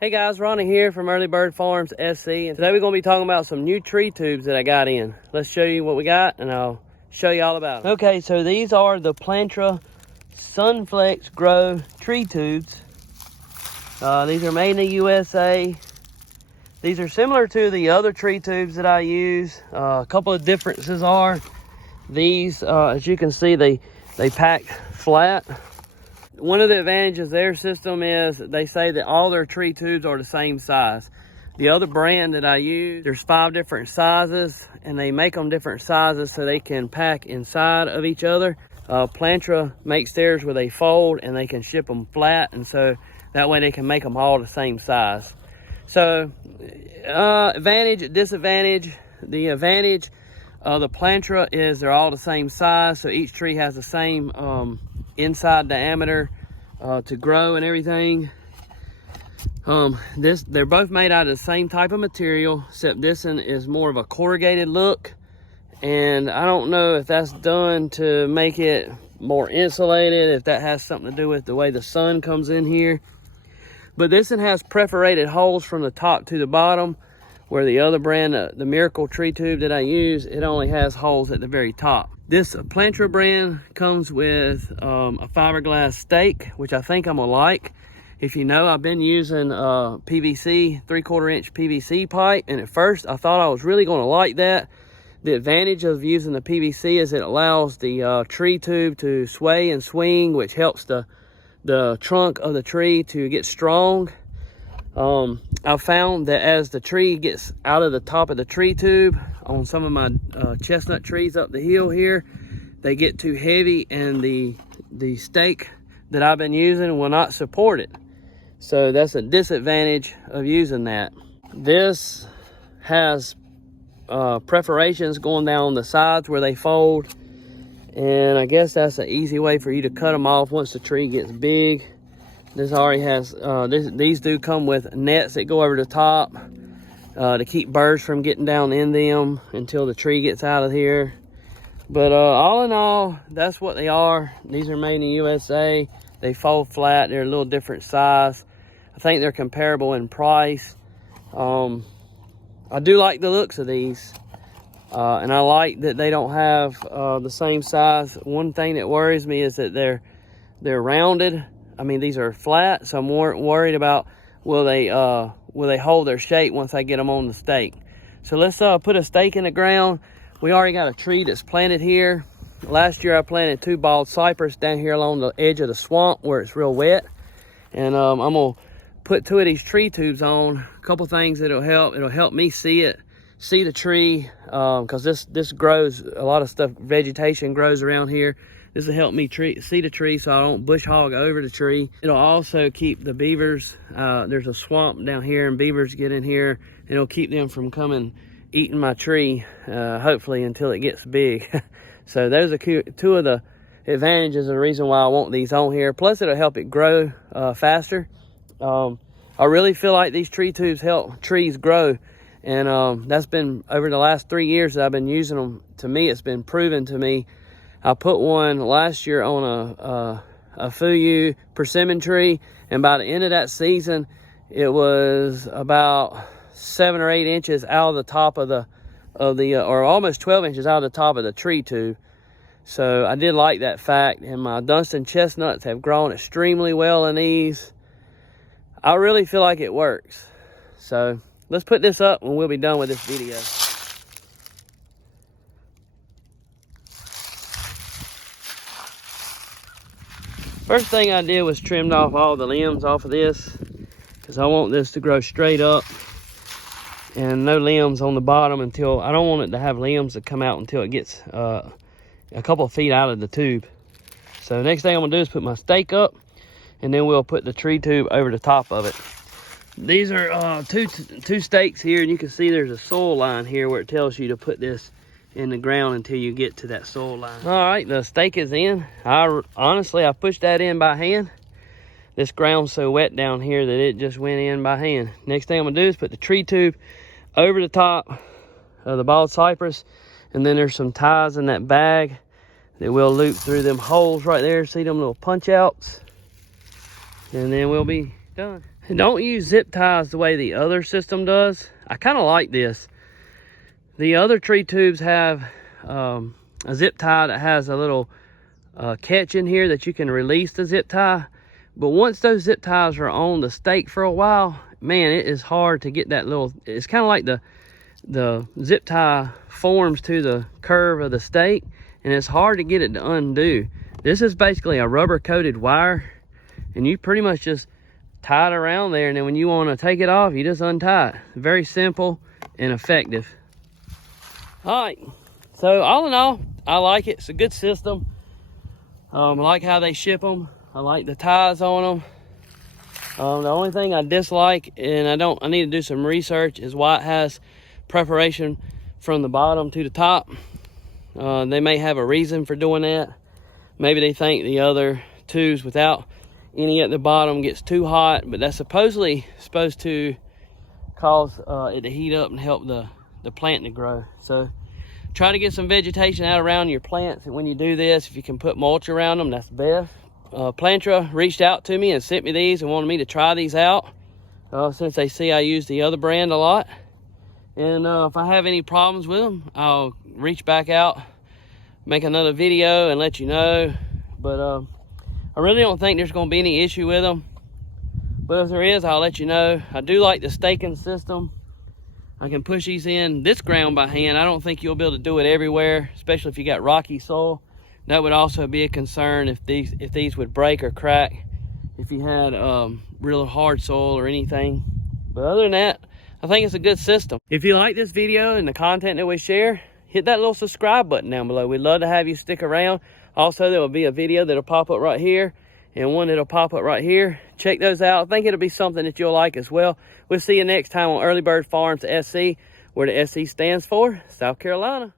Hey guys, Ronnie here from Early Bird Farms SC, and today we're going to be talking about some new tree tubes that I got in. Let's show you what we got and I'll show you all about them. Okay, so these are the Plantra Sunflex Grow tree tubes. These are made in the USA. These are similar to the other tree tubes that I use. A couple of differences are these, as you can see, they pack flat. One of the advantages of their system is they say that all their tree tubes are the same size. The other brand that I use, there's 5 different sizes, and they make them different sizes so they can pack inside of each other. Plantra makes theirs where they fold and they can ship them flat, and so that way they can make them all the same size. So advantage, disadvantage. The advantage of the Plantra is they're all the same size, so each tree has the same inside diameter to grow and everything. They're both made out of the same type of material, except this one is more of a corrugated look, and I don't know if that's done to make it more insulated, if that has something to do with the way the sun comes in here. But this one has perforated holes from the top to the bottom, where the other brand, the Miracle tree tube that I use, it only has holes at the very top. This Plantra brand comes with a Fiberglass Steak, which I think I'm gonna like. If you know, I've been using PVC, 3/4 inch PVC pipe, and at first I thought I was really gonna like that. The advantage of using the PVC is it allows the tree tube to sway and swing, which helps the trunk of the tree to get strong. I found that as the tree gets out of the top of the tree tube, on some of my chestnut trees up the hill here, they get too heavy and the stake that I've been using will not support it. So that's a disadvantage of using that. This has perforations going down the sides where they fold, and I guess that's an easy way for you to cut them off once the tree gets big. This already has, these do come with nets that go over the top to keep birds from getting down in them until the tree gets out of here. But all in all, that's what they are. These are made in the USA. They fold flat. They're a little different size. I think they're comparable in price. I do like the looks of these. And I like that they don't have the same size. One thing that worries me is that they're rounded. I mean, these are flat, so I'm more worried about will they hold their shape once I get them on the stake. So let's put a stake in the ground. We already got a tree that's planted here. Last year I planted 2 bald cypress down here along the edge of the swamp where it's real wet. And I'm gonna put 2 of these tree tubes on. A couple things that'll help. It'll help me see the tree, because this grows, a lot of stuff, vegetation grows around here. This will help me see the tree so I don't bush hog over the tree. It'll also keep the beavers, there's a swamp down here and beavers get in here. It'll keep them from coming eating my tree, hopefully until it gets big. So those are 2 of the advantages and the reason why I want these on here. Plus it'll help it grow faster. I really feel like these tree tubes help trees grow. And that's been over the last 3 years that I've been using them. To me, it's been proven to me. I put one last year on a Fuyu persimmon tree, and by the end of that season, it was about 7 or 8 inches out of the top of or almost 12 inches out of the top of the tree tube. So I did like that fact, and my Dunstan chestnuts have grown extremely well in these. I really feel like it works. So let's put this up and we'll be done with this video. First thing I did was trimmed off all the limbs off of this, because I want this to grow straight up and no limbs on the bottom until, I don't want it to have limbs that come out until it gets a couple of feet out of the tube. So next thing I'm gonna do is put my stake up, and then we'll put the tree tube over the top of it. These are two stakes here, and you can see there's a soil line here where it tells you to put this in the ground until you get to that soil line. All right, the stake is in. Honestly, I pushed that in by hand. This ground's so wet down here that it just went in by hand. Next thing I'm gonna do is put the tree tube over the top of the bald cypress, and then there's some ties in that bag that we'll loop through them holes right there. See them little punch outs? And then we'll be done. Don't use zip ties the way the other system does. I kind of like this. The other tree tubes have a zip tie that has a little catch in here that you can release the zip tie. But once those zip ties are on the stake for a while, man, it is hard to get that little, it's kind of like the zip tie forms to the curve of the stake, and it's hard to get it to undo. This is basically a rubber coated wire, and you pretty much just tie it around there, and then when you want to take it off, you just untie it. Very simple and effective. All right, so all in all, I like it. It's a good system. I like how they ship them. I like the ties on them. The only thing I dislike, and I need to do some research, is why it has preparation from the bottom to the top. They may have a reason for doing that. Maybe they think the other tubes without any at the bottom gets too hot, but that's supposedly supposed to cause it to heat up and help the plant to grow. So try to get some vegetation out around your plants, and when you do this, if you can put mulch around them, that's best. Plantra reached out to me and sent me these and wanted me to try these out since they see I use the other brand a lot. And if I have any problems with them, I'll reach back out, make another video and let you know. But I really don't think there's going to be any issue with them. But if there is, I'll let you know. I do like the staking system. I can push these in this ground by hand. I don't think you'll be able to do it everywhere, especially if you got rocky soil. That would also be a concern if these would break or crack if you had real hard soil or anything. But other than that, I think it's a good system. If you like this video and the content that we share, hit that little subscribe button down below. We'd love to have you stick around. Also, there will be a video that'll pop up right here and one that'll pop up right here. Check those out. I think it'll be something that you'll like as well. We'll see you next time on Early Bird Farms SC, where the SC stands for South Carolina.